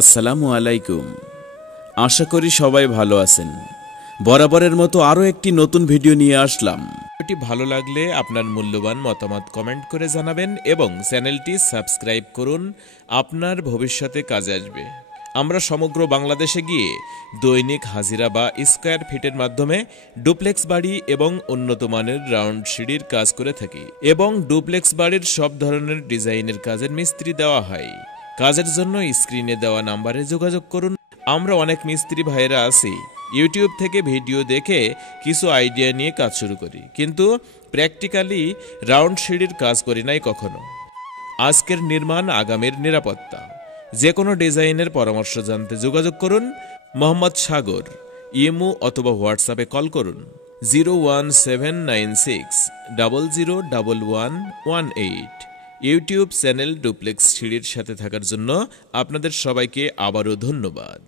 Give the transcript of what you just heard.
আসসালামু আলাইকুম। আশা করি সবাই ভালো আছেন। বরাবরের মতো আরও একটি নতুন ভিডিও নিয়ে আসলাম। ভিডিওটি ভালো লাগলে আপনার মূল্যবান মতামত কমেন্ট করে জানাবেন এবং চ্যানেলটি সাবস্ক্রাইব করুন, আপনার ভবিষ্যতে কাজে আসবে। আমরা সমগ্র বাংলাদেশে গিয়ে দৈনিক হাজিরা বা স্কয়ার ফিটের মাধ্যমে ডুপ্লেক্স বাড়ি এবং উন্নত মানের রাউন্ড সিঁড়ির কাজ করে থাকি এবং ডুপ্লেক্স বাড়ির সব ধরনের ডিজাইনের কাজের মিস্ত্রি দেওয়া হয়। কাজের জন্য স্ক্রিনে দেওয়া নাম্বারে যোগাযোগ করুন। আমরা অনেক মিস্ত্রি ভাইয়েরা আছি, ইউটিউব থেকে ভিডিও দেখে কিছু আইডিয়া নিয়ে কাজ শুরু করি, কিন্তু প্র্যাকটিক্যালি রাউন্ড সিঁড়ির কাজ করি নাই কখনো। আজকের নির্মাণ আগামীর নিরাপত্তা। যে কোনো ডিজাইনের পরামর্শ জানতে যোগাযোগ করুন মোহাম্মদ সাগর। ইমো অথবা হোয়াটসঅ্যাপে কল করুন 01796001118। ইউটিউব চ্যানেল ডুপ্লেক্স সিঁড়ির সাথে থাকার জন্য আপনাদের সবাইকে আবারও ধন্যবাদ।